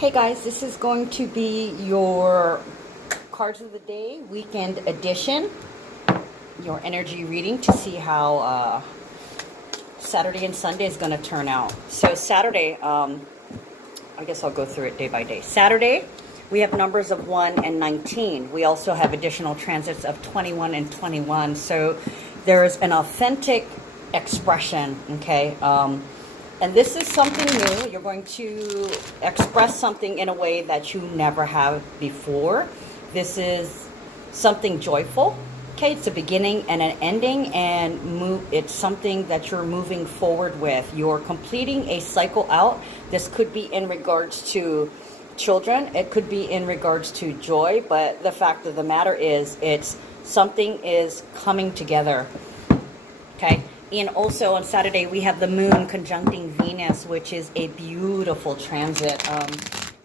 Hey guys, this is going to be your cards of the day, weekend edition, your energy reading to see how Saturday and Sunday is going to turn out. So Saturday, I guess I'll go through it day by day. Saturday, we have numbers of 1 and 19. We also have additional transits of 21 and 21. So there's an authentic expression, okay? And this is something new. You're going to express something in a way that you never have before. This is something joyful. Okay, it's a beginning and an ending, and it's something that you're moving forward with. You're completing a cycle out. This could be in regards to children. It could be in regards to joy, but the fact of the matter is something is coming together. Okay. And also on Saturday, we have the moon conjuncting Venus, which is a beautiful transit.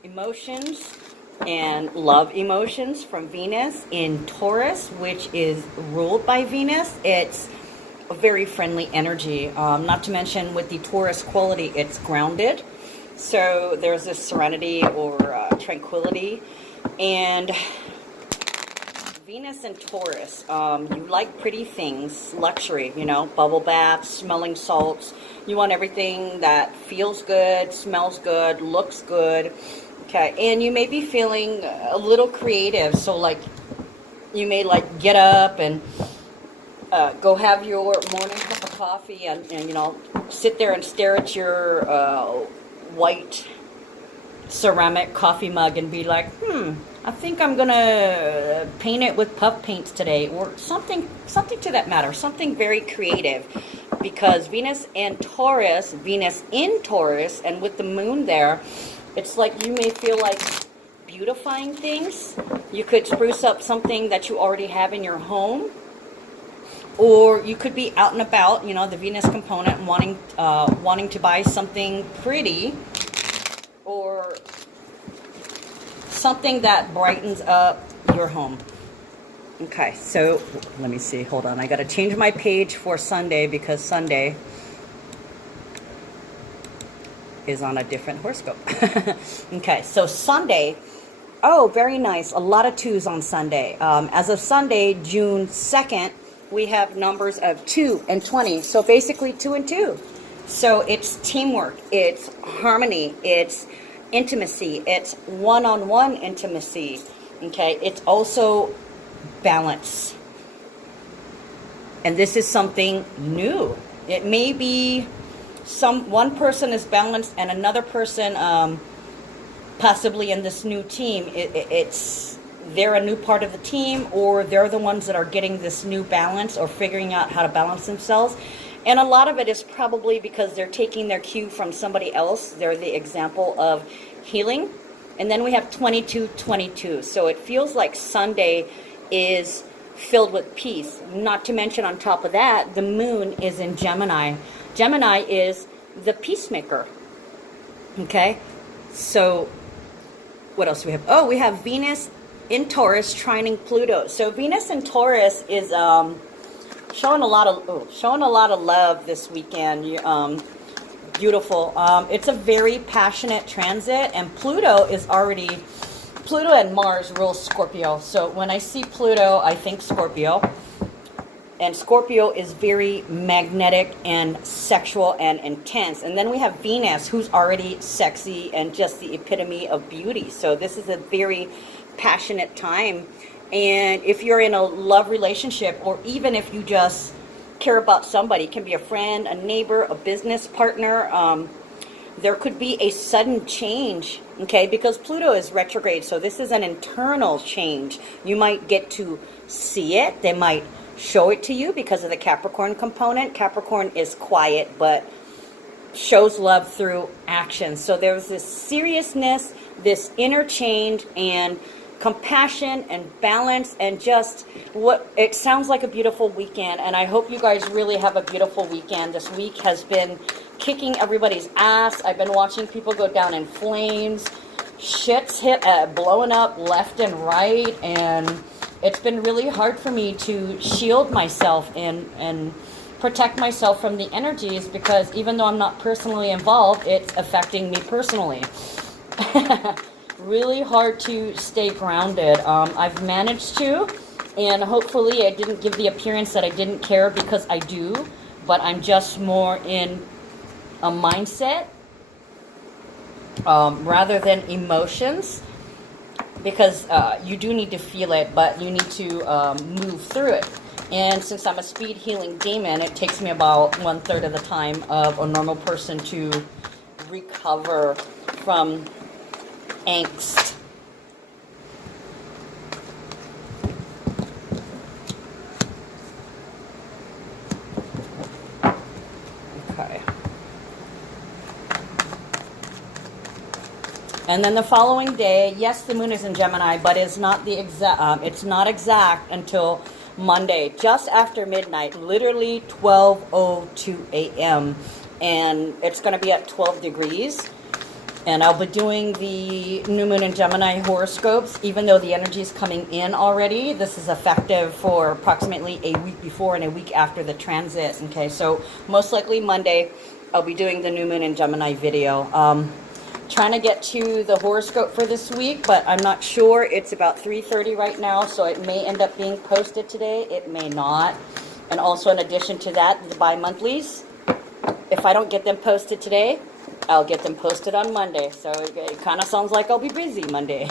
Emotions and love emotions from Venus in Taurus, which is ruled by Venus. It's a very friendly energy. Not to mention with the Taurus quality, it's grounded. So there's this serenity or tranquility. And Venus and Taurus, you like pretty things, luxury, bubble baths, smelling salts. You want everything that feels good, smells good, looks good. Okay, and you may be feeling a little creative. So like you may get up and go have your morning cup of coffee and sit there and stare at your white ceramic coffee mug and be like, I think I'm gonna paint it with puff paints today, or something to that matter, something very creative. Because Venus in Taurus, and with the moon there, it's like you may feel like beautifying things. You could spruce up something that you already have in your home, or you could be out and about, the Venus component, wanting to buy something pretty, or something that brightens up your home. Okay, so let me see. Hold on. I got to change my page for Sunday because Sunday is on a different horoscope. Okay, so Sunday. Oh, very nice. A lot of twos on Sunday. As of Sunday, June 2nd, we have numbers of 2 and 20. So basically 2 and 2. So it's teamwork. It's harmony. It's intimacy. It's one-on-one intimacy. Okay, it's also balance, and this is something new. It may be one person is balanced and another person possibly in this new team they're a new part of the team, or they're the ones that are getting this new balance or figuring out how to balance themselves. And a lot of it is probably because they're taking their cue from somebody else. They're the example of healing. And then we have 2222. So it feels like Sunday is filled with peace. Not to mention on top of that, the moon is in Gemini. Gemini is the peacemaker. Okay? So what else do we have? Oh, we have Venus in Taurus trining Pluto. So Venus in Taurus is showing a lot of love this weekend. Beautiful. It's a very passionate transit, and Pluto and Mars rule Scorpio. So when I see Pluto, I think Scorpio. And Scorpio is very magnetic and sexual and intense. And then we have Venus, who's already sexy and just the epitome of beauty. So this is a very passionate time. And if you're in a love relationship, or even if you just care about somebody, it can be a friend, a neighbor, a business partner, there could be a sudden change, okay, because Pluto is retrograde, so this is an internal change. You might get to see it. They might show it to you because of the Capricorn component. Capricorn is quiet, but shows love through action. So there's this seriousness, this inner change, and compassion and balance, and just what it sounds like a beautiful weekend. And I hope you guys really have a beautiful weekend. This week has been kicking everybody's ass. I've been watching people go down in flames. Shit's blowing up left and right, and it's been really hard for me to shield myself and protect myself from the energies, because even though I'm not personally involved, it's affecting me personally. really hard to stay grounded. I've managed to, and hopefully I didn't give the appearance that I didn't care, because I do, but I'm just more in a mindset rather than emotions, because you do need to feel it, but you need to move through it. And since I'm a speed healing demon, it takes me about 1/3 of the time of a normal person to recover from angst. Okay. And then the following day, yes, the moon is in Gemini, but it's not the exact. It's not exact until Monday, just after midnight, literally 12:02 a.m. And it's going to be at 12 degrees. And I'll be doing the new moon in Gemini horoscopes, even though the energy is coming in already. This is effective for approximately a week before and a week after the transit. Okay, so most likely Monday, I'll be doing the new moon in Gemini video. Trying to get to the horoscope for this week, but I'm not sure. It's about 3:30 right now, so it may end up being posted today. It may not. And also, in addition to that, the bi-monthlies, if I don't get them posted today, I'll get them posted on Monday. So it kind of sounds like I'll be busy Monday.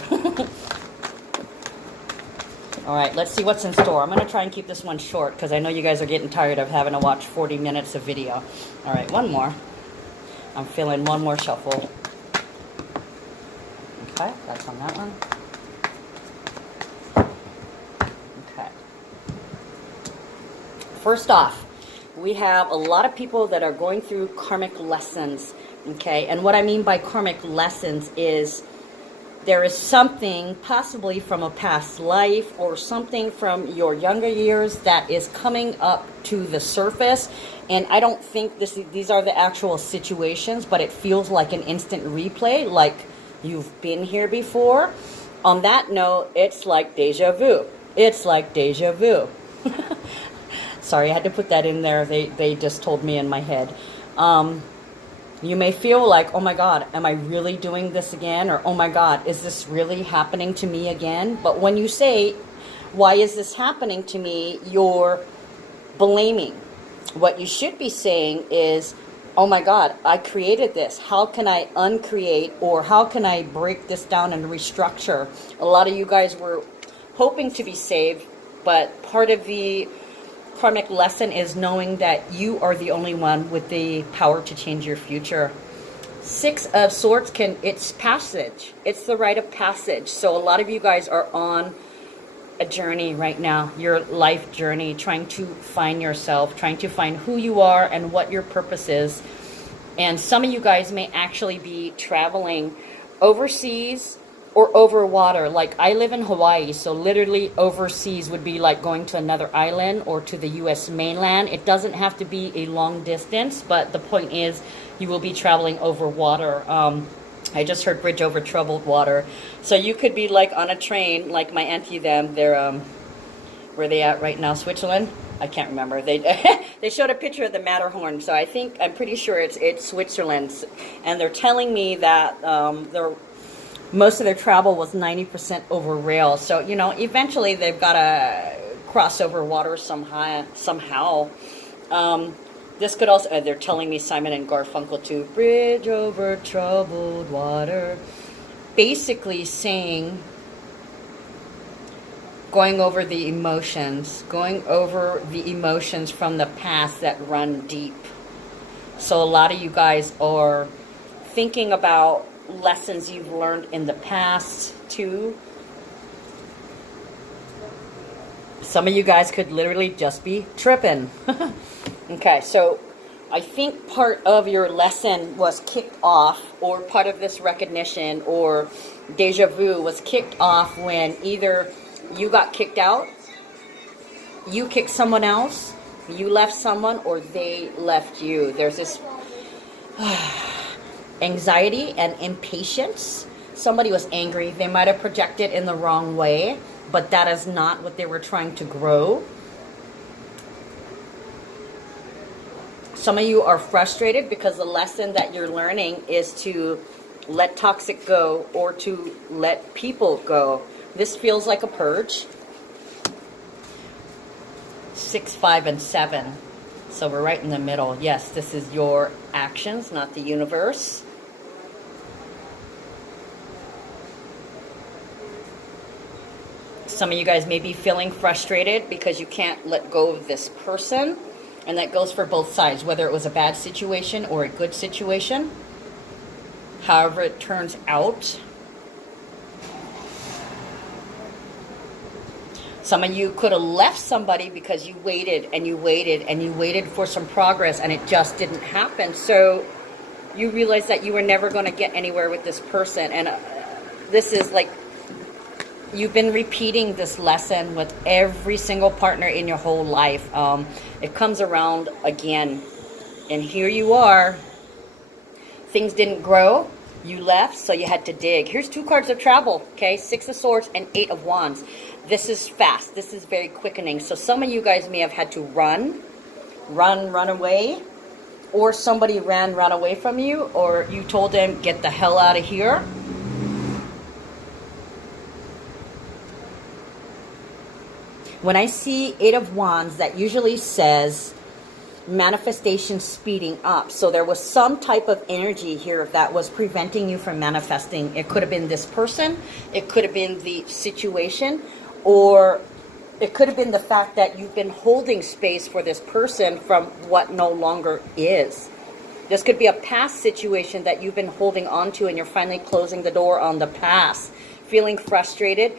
All right, let's see what's in store. I'm going to try and keep this one short because I know you guys are getting tired of having to watch 40 minutes of video. All right, one more. I'm feeling one more shuffle. Okay, that's on that one. Okay. First off, we have a lot of people that are going through karmic lessons. Okay, and what I mean by karmic lessons is there is something possibly from a past life or something from your younger years that is coming up to the surface. And I don't think these are the actual situations, but it feels like an instant replay, like you've been here before. On that note, it's like deja vu. It's like deja vu. Sorry, I had to put that in there. They just told me in my head. You may feel like, oh my God, am I really doing this again? Or, oh my God, is this really happening to me again? But when you say, why is this happening to me? You're blaming. What you should be saying is, oh my God, I created this. How can I uncreate, or how can I break this down and restructure? A lot of you guys were hoping to be saved, but part of the karmic lesson is knowing that you are the only one with the power to change your future. Six of Swords it's passage. It's the rite of passage. So a lot of you guys are on a journey right now, your life journey, trying to find yourself, trying to find who you are and what your purpose is. And some of you guys may actually be traveling overseas or over water. Like I live in Hawaii, so literally overseas would be like going to another island or to the US mainland. It doesn't have to be a long distance, but the point is you will be traveling over water. I just heard bridge over troubled water. So you could be like on a train, like my auntie them, they're, where they at right now, Switzerland? I can't remember. They they showed a picture of the Matterhorn, so I'm pretty sure it's Switzerland. And they're telling me that most of their travel was 90% over rail. So, you know, eventually they've got to cross over water somehow. This could also, they're telling me Simon and Garfunkel too, bridge over troubled water. Basically saying, going over the emotions from the past that run deep. So a lot of you guys are thinking about lessons you've learned in the past too. Some of you guys could literally just be tripping. Okay, so I think part of your lesson was kicked off, or part of this recognition or deja vu was kicked off when either you got kicked out, you kicked someone else, you left someone, or they left you. There's this anxiety and impatience. Somebody was angry. They might have projected in the wrong way, but that is not what they were trying to grow. Some of you are frustrated because the lesson that you're learning is to let toxic go or to let people go. This feels like a purge. 6, 5, and 7. So we're right in the middle. Yes, this is your actions, not the universe. Some of you guys may be feeling frustrated because you can't let go of this person. And that goes for both sides, whether it was a bad situation or a good situation. However it turns out. Some of you could have left somebody because you waited and you waited and you waited for some progress and it just didn't happen. So you realize that you were never going to get anywhere with this person. And this is like, you've been repeating this lesson with every single partner in your whole life. It comes around again. And here you are. Things didn't grow. You left, so you had to dig. Here's 2 cards of travel, okay? 6 of Swords and 8 of Wands. This is fast. This is very quickening. So some of you guys may have had to run away. Or somebody ran away from you. Or you told them, get the hell out of here. When I see 8 of Wands, that usually says manifestation speeding up. So there was some type of energy here that was preventing you from manifesting. It could have been this person. It could have been the situation. Or it could have been the fact that you've been holding space for this person from what no longer is. This could be a past situation that you've been holding on to and you're finally closing the door on the past. Feeling frustrated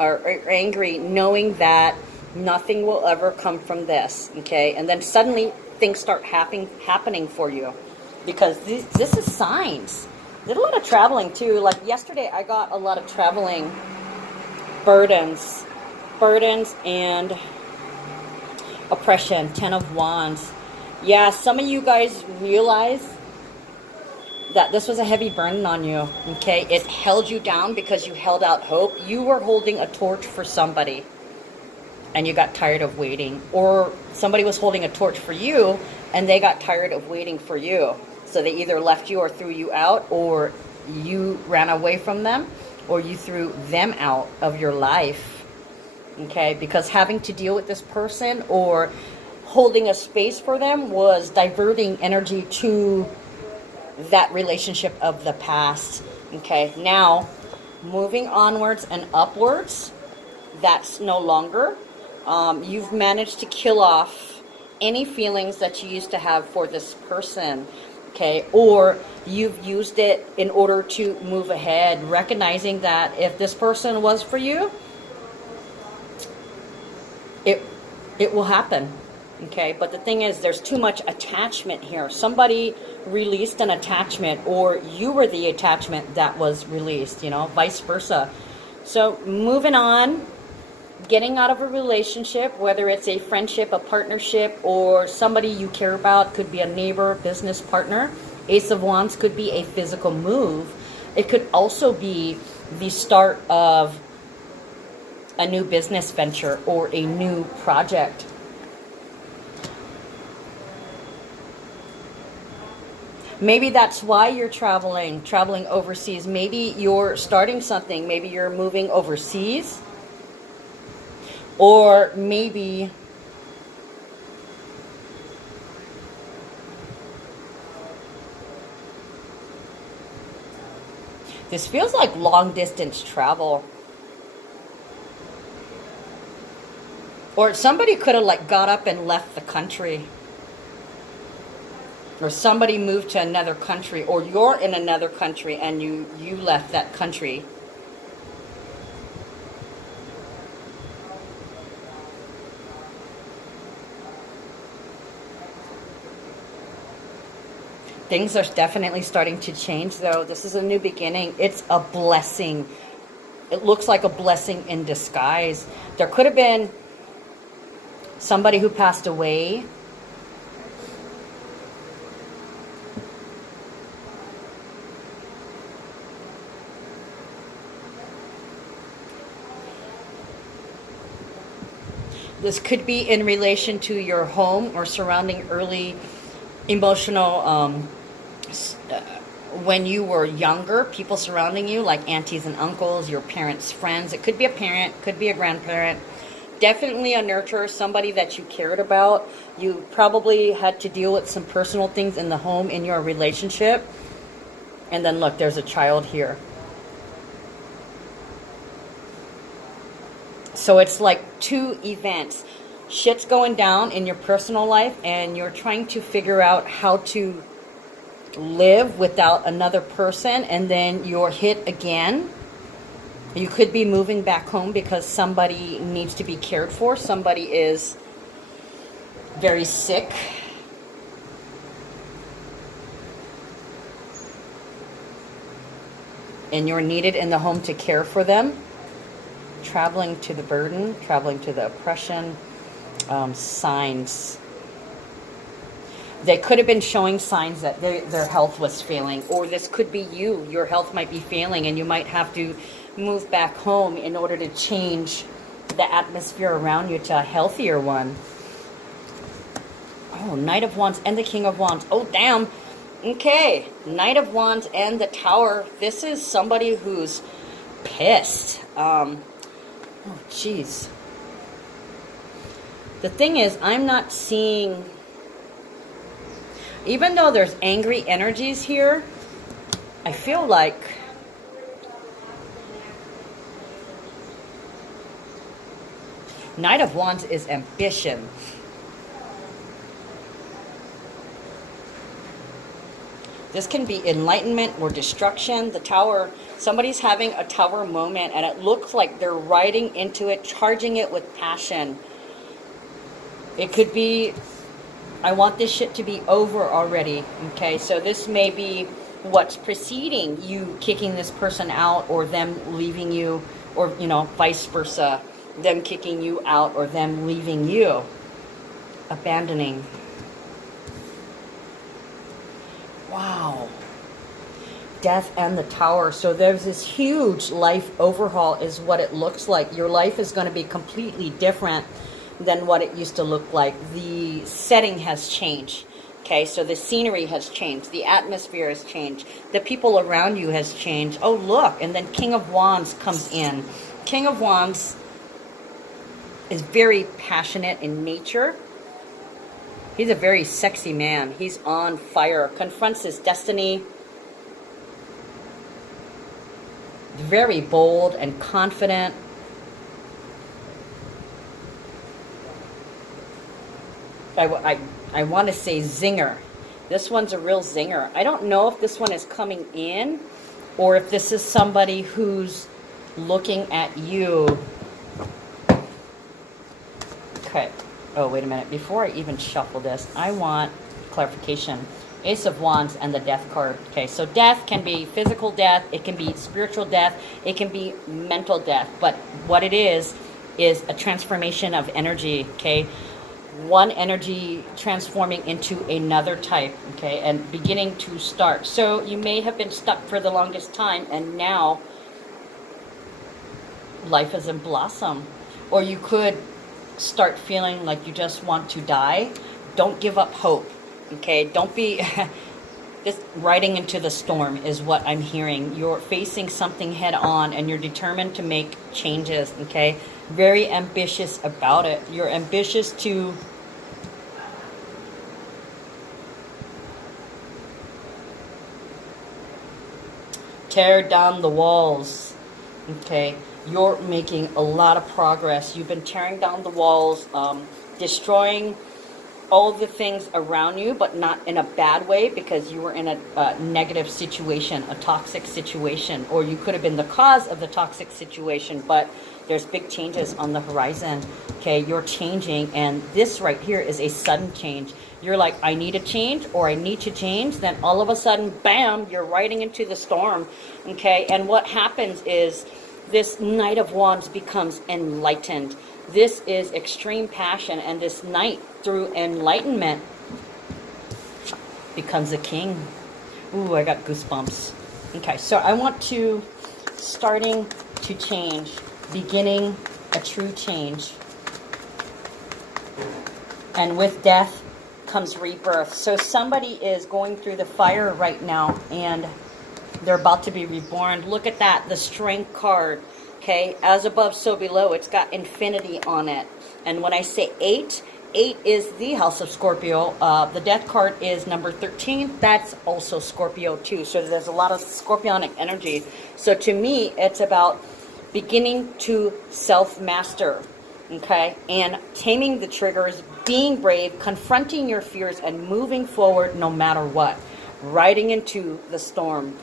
or angry, knowing that nothing will ever come from this, okay? And then suddenly things start happening for you because this is signs. Did a lot of traveling too. Like yesterday, I got a lot of traveling burdens and oppression. 10 of Wands. Yeah, some of you guys realize that this was a heavy burden on you, okay? It held you down because you held out hope. You were holding a torch for somebody and you got tired of waiting. Or somebody was holding a torch for you and they got tired of waiting for you. So they either left you or threw you out, or you ran away from them, or you threw them out of your life, okay? Because having to deal with this person or holding a space for them was diverting energy to that relationship of the past, okay? Now, moving onwards and upwards, that's no longer. You've managed to kill off any feelings that you used to have for this person, okay? Or you've used it in order to move ahead, recognizing that if this person was for you, it will happen, okay? But the thing is, there's too much attachment here. Somebody released an attachment, or you were the attachment that was released, you know, vice versa. So moving on, getting out of a relationship, whether it's a friendship, a partnership, or somebody you care about, could be a neighbor, business partner. Ace of Wands could be a physical move. It could also be the start of a new business venture or a new project. Maybe that's why you're traveling overseas. Maybe you're starting something. Maybe you're moving overseas. Or maybe this feels like long distance travel. Or somebody could have like got up and left the country. Or somebody moved to another country, or you're in another country and you left that country. Things are definitely starting to change, though. This is a new beginning. It's a blessing. It looks like a blessing in disguise. There could have been somebody who passed away. This could be in relation to your home or surrounding early emotional when you were younger, people surrounding you, like aunties and uncles, your parents' friends. It could be a parent, could be a grandparent. Definitely a nurturer, somebody that you cared about. You probably had to deal with some personal things in the home, in your relationship. And then look, there's a child here. So it's like two events. Shit's going down in your personal life, and you're trying to figure out how to live without another person, and then you're hit again. You could be moving back home because somebody needs to be cared for. Somebody is very sick. And you're needed in the home to care for them. Traveling to the burden, traveling to the oppression, signs. They could have been showing signs that their health was failing, or this could be you. Your health might be failing, and you might have to move back home in order to change the atmosphere around you to a healthier one. Oh, Knight of Wands and the King of Wands. Oh, damn. Okay, Knight of Wands and the Tower. This is somebody who's pissed. Oh, jeez. The thing is, I'm not seeing... Even though there's angry energies here, I feel like Knight of Wands is ambition. This can be enlightenment or destruction. The Tower, somebody's having a Tower moment, and it looks like they're riding into it, charging it with passion. It could be, I want this shit to be over already. Okay, so this may be what's preceding you kicking this person out, or them leaving you, or, you know, vice versa. Them kicking you out or them leaving you. Abandoning. Wow. Death and the Tower. So there's this huge life overhaul is what it looks like. Your life is going to be completely different than what it used to look like. The setting has changed. Okay, so the scenery has changed. The atmosphere has changed. The people around you has changed. Oh, look. And then King of Wands comes in. King of Wands is very passionate in nature. He's a very sexy man. He's on fire. Confronts his destiny. Very bold and confident. I want to say zinger. This one's a real zinger. I don't know if this one is coming in, or if this is somebody who's looking at you. Okay. Oh, wait a minute. Before I even shuffle this, I want clarification. Ace of Wands and the Death card. Okay, so death can be physical death. It can be spiritual death. It can be mental death. But what it is a transformation of energy, okay? One energy transforming into another type, okay? And beginning to start. So you may have been stuck for the longest time, and now life is in blossom. Or you could start feeling like you just want to die. Don't give up hope. Okay, don't be just riding into the storm is what I'm hearing. You're facing something head on, and you're determined to make changes. Okay, very ambitious about it. You're ambitious to tear down the walls. Okay, you're making a lot of progress. You've been tearing down the walls, destroying all the things around you, but not in a bad way, because you were in a negative situation, a toxic situation, or you could have been the cause of the toxic situation, but there's big changes on the horizon. Okay, you're changing, and this right here is a sudden change. You're like, I need a change, or I need to change. Then all of a sudden, bam, you're riding into the storm. Okay, and what happens is this Knight of Wands becomes enlightened. This is extreme passion, and this knight, through enlightenment, becomes a king. Ooh, I got goosebumps. Okay, so I want to, starting to change, beginning a true change. And with death comes rebirth. So somebody is going through the fire right now, and they're about to be reborn. Look at that, the strength card. Okay, as above, so below. It's got infinity on it. And when I say 8, 8 is the house of Scorpio. The death card is number 13. That's also Scorpio too. So there's a lot of scorpionic energy. So to me, it's about beginning to self-master. Okay, and taming the triggers, being brave, confronting your fears, and moving forward no matter what. Riding into the storm.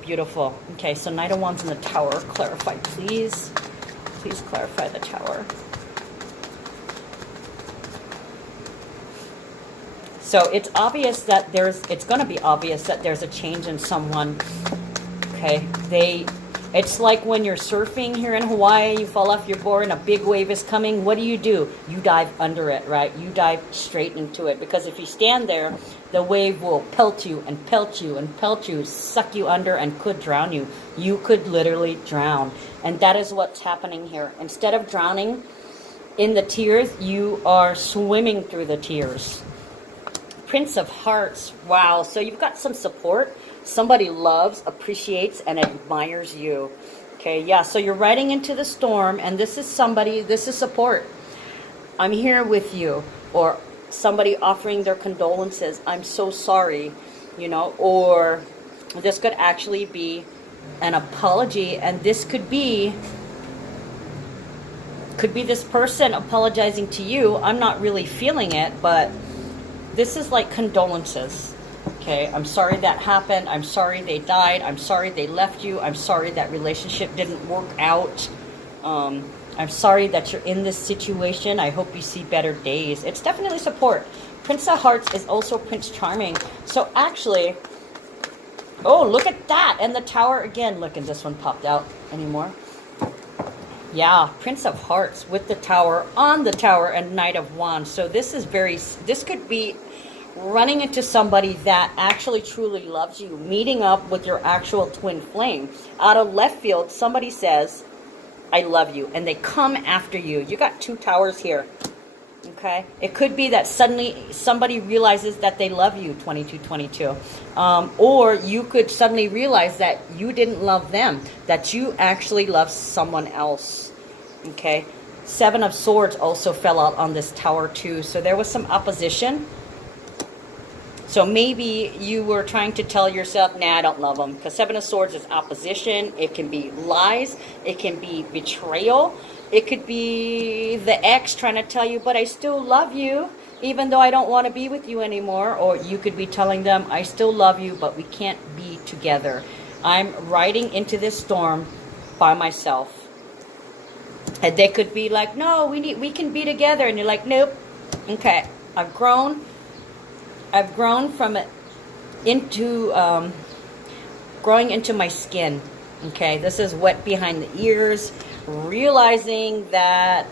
Beautiful. Okay, so Knight of Wands in the Tower. Clarify, please. Please clarify the Tower. So it's obvious that it's going to be obvious that there's a change in someone. Okay, it's like when you're surfing here in Hawaii, you fall off your board and a big wave is coming. What do? You dive under it, right? You dive straight into it, because if you stand there, the wave will pelt you and pelt you and pelt you, suck you under, and could drown you. You could literally drown. And that is what's happening here. Instead of drowning in the tears, you are swimming through the tears. Prince of Hearts. Wow. So you've got some support. Somebody loves, appreciates, and admires you. Okay, yeah, so you're riding into the storm, and this is somebody, this is support. I'm here with you. Or somebody offering their condolences. I'm so sorry, you know. Or this could actually be an apology, and this could be this person apologizing to you. I'm not really feeling it, but this is like condolences. Okay, I'm sorry that happened. I'm sorry they died. I'm sorry they left you. I'm sorry that relationship didn't work out. I'm sorry that you're in this situation. I hope you see better days. It's definitely support. Prince of Hearts is also Prince Charming. So actually, oh, look at that. And the Tower again. Look, and this one popped out anymore. Yeah, Prince of Hearts with the Tower, on the Tower, and Knight of Wands. So this could be running into somebody that actually truly loves you, meeting up with your actual twin flame. Out of left field, somebody says, I love you, and they come after you. You got 2 towers here. Okay? It could be that suddenly somebody realizes that they love you, 2222. Or you could suddenly realize that you didn't love them, that you actually love someone else. Okay? 7 of Swords also fell out on this Tower too. So there was some opposition. So maybe you were trying to tell yourself, nah, I don't love them. Because 7 of Swords is opposition. It can be lies. It can be betrayal. It could be the ex trying to tell you, but I still love you, even though I don't want to be with you anymore. Or you could be telling them, I still love you, but we can't be together. I'm riding into this storm by myself. And they could be like, no, we can be together. And you're like, nope. Okay, I've grown from it into growing into my skin. Okay, this is wet behind the ears, realizing that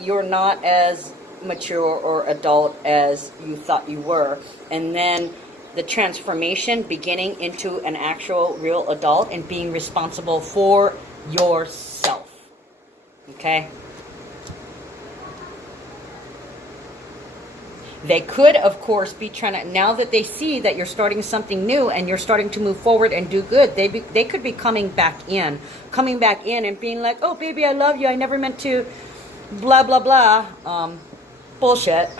you're not as mature or adult as you thought you were, and then the transformation beginning into an actual real adult and being responsible for yourself. Okay. They could, of course, be trying to, now that they see that you're starting something new and you're starting to move forward and do good, they could be coming back in and being like, oh, baby, I love you. I never meant to blah, blah, blah. Bullshit.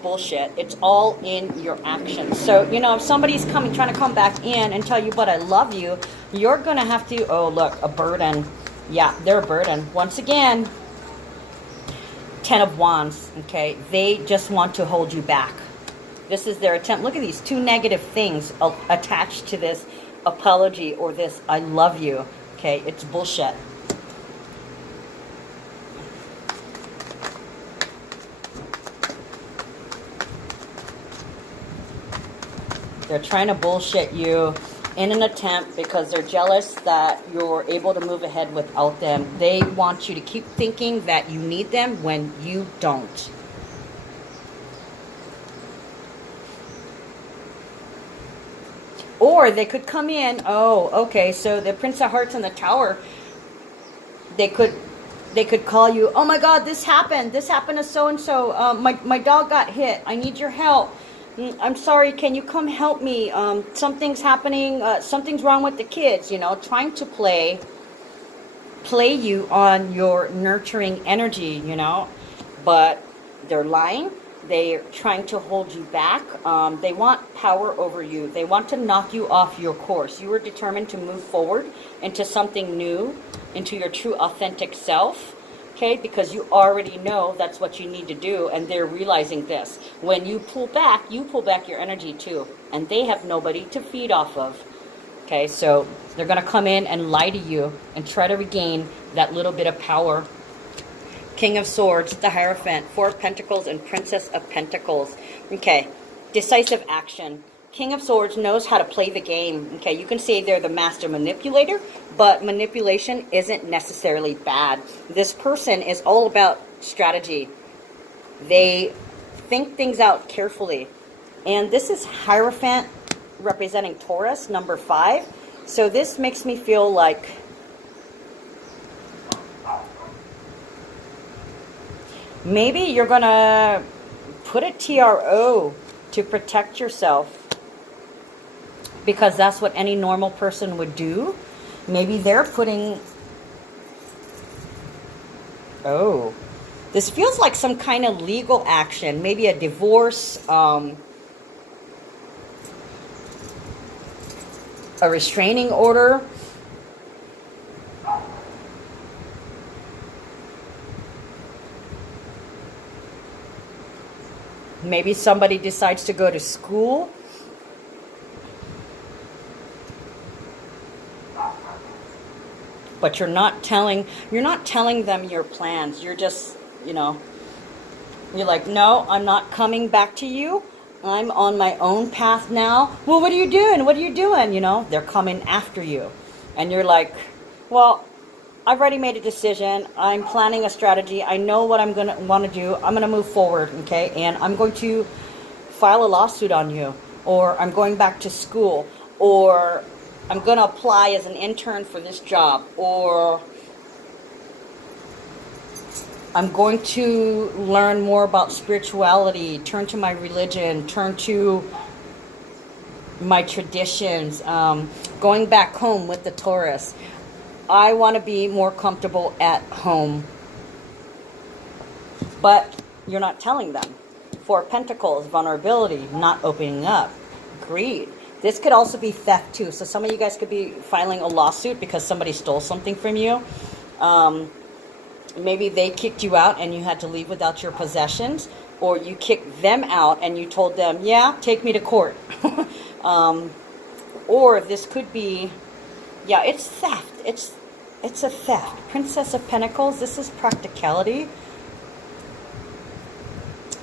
Bullshit. It's all in your actions. So, you know, if somebody's trying to come back in and tell you, but I love you, you're going to have to, oh, look, a burden. Yeah, they're a burden. Once again, 10 of Wands, okay? They just want to hold you back. This is their attempt. Look at these 2 negative things attached to this apology or this I love you, okay? It's bullshit. They're trying to bullshit you in an attempt because they're jealous that you're able to move ahead without them. They want you to keep thinking that you need them when you don't. Or they could come in, oh, okay, so the Prince of Hearts and the Tower, they could They could call you, oh my God, this happened to so-and-so. My dog got hit. I need your help. I'm sorry, can you come help me? Something's happening. Something's wrong with the kids, you know, trying to play you on your nurturing energy, you know. But they're lying. They're trying to hold you back. They want power over you. They want to knock you off your course. You are determined to move forward into something new, into your true authentic self, okay? Because you already know that's what you need to do, and they're realizing this. When you pull back your energy too, and they have nobody to feed off of, okay? So they're going to come in and lie to you and try to regain that little bit of power. King of Swords, the Hierophant, Four of Pentacles, and Princess of Pentacles. Okay, decisive action. King of Swords knows how to play the game. Okay, you can say they're the master manipulator, but manipulation isn't necessarily bad. This person is all about strategy. They think things out carefully. And this is Hierophant representing Taurus, number 5. So this makes me feel like maybe you're going to put a TRO to protect yourself, because that's what any normal person would do. Maybe they're putting... Oh, this feels like some kind of legal action. Maybe a divorce, a restraining order. Maybe somebody decides to go to school. But you're not telling them your plans. You're just, you know, you're like, no, I'm not coming back to you. I'm on my own path now. Well, what are you doing? What are you doing? You know, they're coming after you. And you're like, well, I've already made a decision. I'm planning a strategy. I know what I'm going to want to do. I'm going to move forward, okay? And I'm going to file a lawsuit on you. Or I'm going back to school. Or I'm going to apply as an intern for this job. Or I'm going to learn more about spirituality, turn to my religion, turn to my traditions, going back home with the Taurus. I want to be more comfortable at home. But you're not telling them. Four of Pentacles, vulnerability, not opening up, greed. This could also be theft too. So some of you guys could be filing a lawsuit because somebody stole something from you. Maybe they kicked you out and you had to leave without your possessions. Or you kicked them out and you told them, yeah, take me to court. Or this could be, yeah, it's theft. It's a theft. Princess of Pentacles, this is practicality.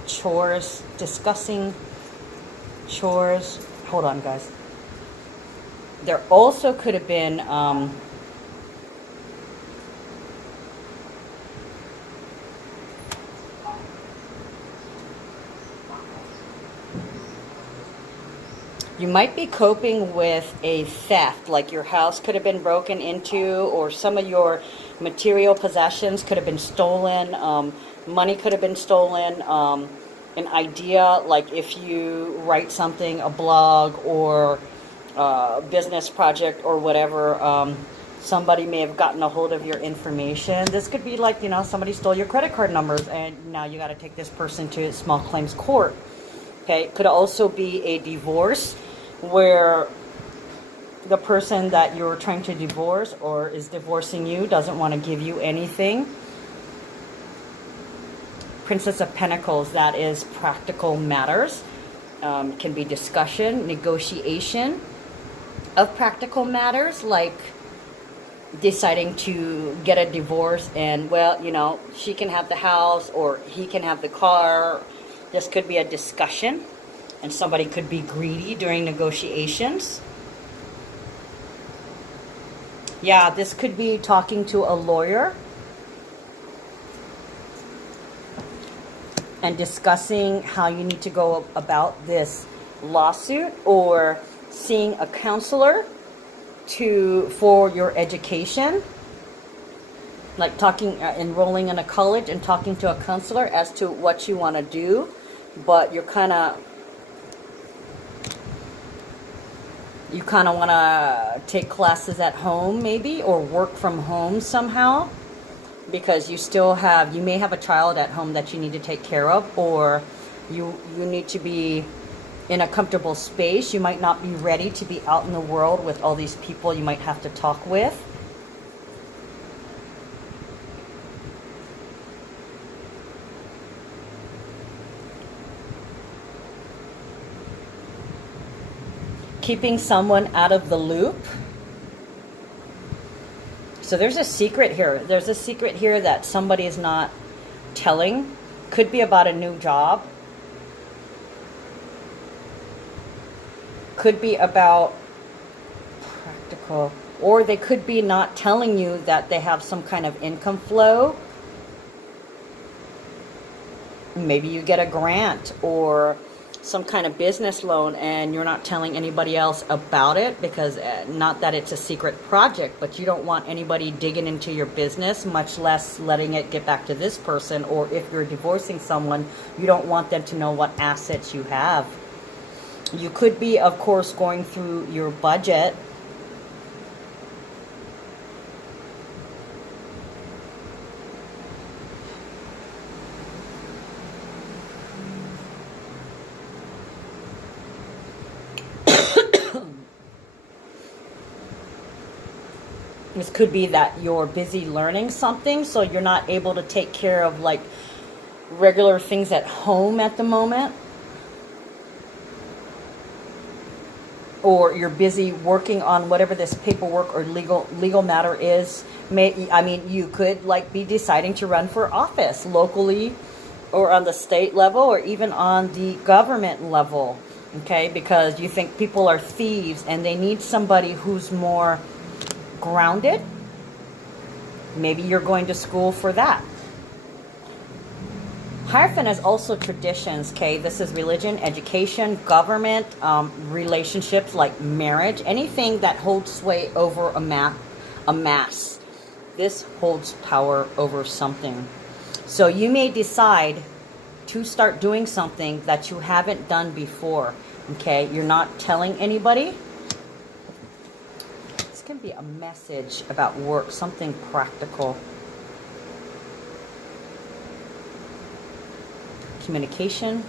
Chores, discussing chores. Hold on, guys. There also could have been you might be coping with a theft, like your house could have been broken into, or some of your material possessions could have been stolen, money could have been stolen, an idea, like if you write something, a blog or a business project or whatever, somebody may have gotten a hold of your information. This could be like, you know, somebody stole your credit card numbers and now you got to take this person to small claims court. Okay, it could also be a divorce where the person that you're trying to divorce or is divorcing you doesn't want to give you anything. Princess of Pentacles, that is practical matters. Can be discussion, negotiation of practical matters, like deciding to get a divorce and, well, you know, she can have the house or he can have the car. This could be a discussion, and somebody could be greedy during negotiations. Yeah, this could be talking to a lawyer and discussing how you need to go about this lawsuit, or seeing a counselor for your education. like talking, enrolling in a college and talking to a counselor as to what you want to do, but you kind of want to take classes at home maybe, or work from home somehow, because you may have a child at home that you need to take care of, or you need to be in a comfortable space. You might not be ready to be out in the world with all these people you might have to talk with. Keeping someone out of the loop. So there's a secret here. There's a secret here that somebody is not telling. Could be about a new job. Could be about practical. Or they could be not telling you that they have some kind of income flow. Maybe you get a grant or some kind of business loan and you're not telling anybody else about it, because not that it's a secret project, but you don't want anybody digging into your business, much less letting it get back to this person. Or if you're divorcing someone, you don't want them to know what assets you have. You could be, of course, going through your budget. This could be that you're busy learning something, so you're not able to take care of like regular things at home at the moment. Or you're busy working on whatever this paperwork or legal matter is. You could like be deciding to run for office locally, or on the state level, or even on the government level. Okay, because you think people are thieves and they need somebody who's more grounded. Maybe you're going to school for that. Hierophant is also traditions, okay? This is religion, education, government, relationships like marriage, anything that holds sway over a mass. This holds power over something. So you may decide to start doing something that you haven't done before, okay? You're not telling anybody. Can be a message about work, something practical. Communication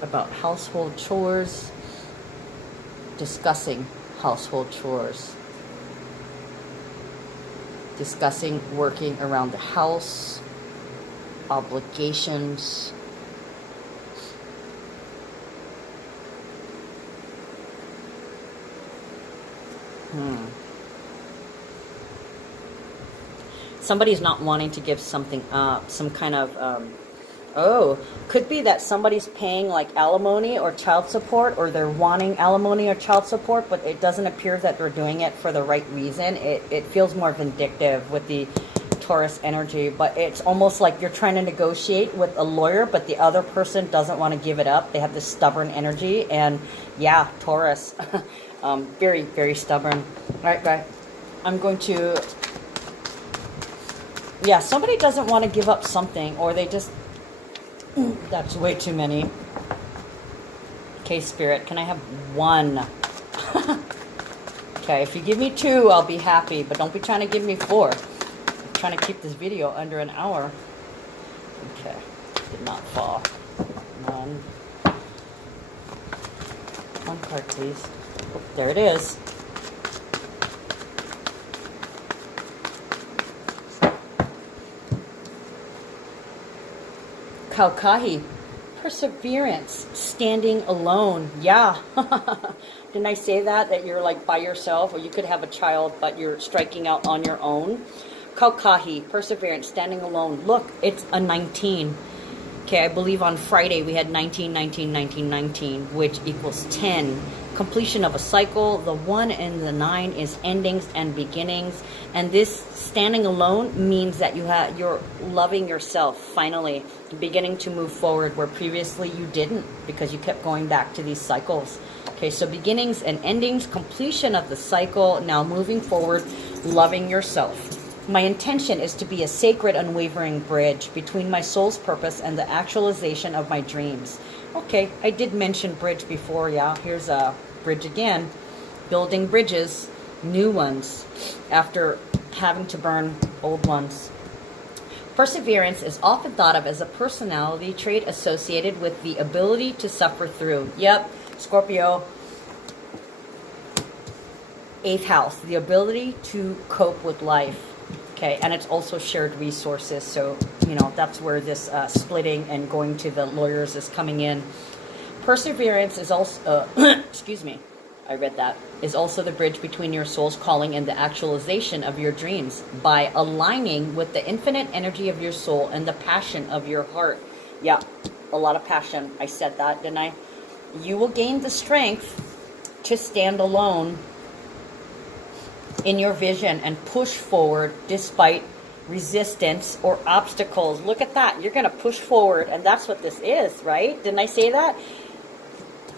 about household chores, discussing household chores, discussing working around the house, obligations. Somebody's not wanting to give something up, some kind of, could be that somebody's paying like alimony or child support, or they're wanting alimony or child support, but it doesn't appear that they're doing it for the right reason. It feels more vindictive with the Taurus energy, but it's almost like you're trying to negotiate with a lawyer, but the other person doesn't want to give it up. They have this stubborn energy, and yeah, Taurus, very, very stubborn. All right. I'm going to, yeah, somebody doesn't want to give up something, or they just, that's way too many. Okay, Spirit, can I have one? Okay, if you give me two, I'll be happy, but don't be trying to give me four. I'm trying to keep this video under an hour. Okay, did not fall. One card, please. Oh, there it is. Kaukahi, perseverance, standing alone. Yeah. Didn't I say that you're like by yourself, or you could have a child, but you're striking out on your own? Kaukahi, perseverance, standing alone. Look, it's a 19. Okay, I believe on Friday we had 19, 19, 19, 19, which equals 10. Completion of a cycle. The 1 and the 9 is endings and beginnings. And this standing alone means that you're loving yourself finally, beginning to move forward where previously you didn't, because you kept going back to these cycles. Okay, so beginnings and endings, completion of the cycle, now moving forward, loving yourself. My intention is to be a sacred, unwavering bridge between my soul's purpose and the actualization of my dreams. Okay, I did mention bridge before, yeah. Here's a bridge again. Building bridges, new ones, after having to burn old ones. Perseverance is often thought of as a personality trait associated with the ability to suffer through. Yep, Scorpio, 8th house, the ability to cope with life. Okay, and it's also shared resources. So, you know, that's where this splitting and going to the lawyers is coming in. Perseverance is also, excuse me, I read that, is also the bridge between your soul's calling and the actualization of your dreams by aligning with the infinite energy of your soul and the passion of your heart. Yeah, a lot of passion. I said that, didn't I? You will gain the strength to stand alone in your vision and push forward despite resistance or obstacles. Look at that. You're going to push forward, and that's what this is, right? Didn't I say that?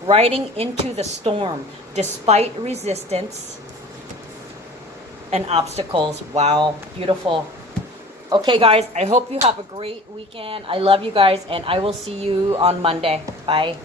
Riding into the storm despite resistance and obstacles. Wow, beautiful. Okay, guys, I hope you have a great weekend. I love you guys, and I will see you on Monday. Bye.